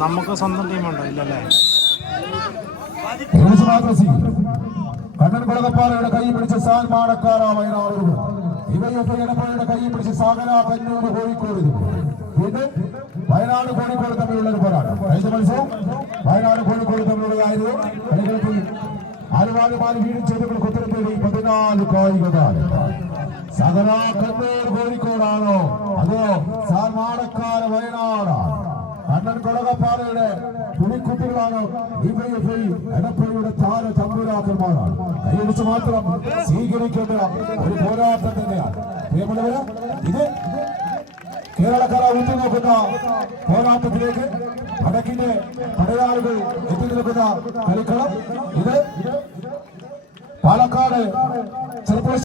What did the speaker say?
നമുക്ക് സ്വന്തം ടീമുണ്ടോ ഇല്ലല്ലേ? കണ്ണൻ കൈ പിടിച്ച് മാടക്കാറ വയനാടുകൾ ഇവയൊക്കെ ഇടപ്പഴയുടെ കൈ പിടിച്ച് സാഗര കണ്ണൂർ കോഴിക്കോട്. പിന്നെ വയനാട് കോഴിക്കോട് തമ്മിലുള്ള ഒരു പോരാട്ടം. കഴിഞ്ഞ മത്സരം വയനാട് കോഴിക്കോട് തമ്മിലുള്ളതായിരുന്നു. കളികൾക്ക് ആലുവാലുമാലി വീടും ചെയ്തുകൾ കുത്തിരത്തേടി പതിനാല് കായിക താരം. സകല കണ്ണൂർ കോഴിക്കോടാണോ? അതോ വയനാടാണോ വയനാടാണ്? കണ്ണൻ കൊളകപ്പാറയുടെ തുണിക്കുട്ടികളാണ് ഡിവൈഎഫ്ഐ എടപ്പള്ളിയുടെ താര തമ്പുരാക്കന്മാരാണ് കൈയടിച്ച് മാത്രം സ്വീകരിക്കേണ്ട ഒരു പോരാട്ടം തന്നെയാണ്. പ്രിയമുള്ളവര് ഇത് കേരളക്കര ഉറ്റുനോക്കുന്ന പോരാട്ടത്തിലേക്ക് വടക്കിന്റെ പടയാളികൾ എത്തി നിൽക്കുന്ന കളിക്കളം. ഇത് പാലക്കാട് ചെറുപ്പുഴ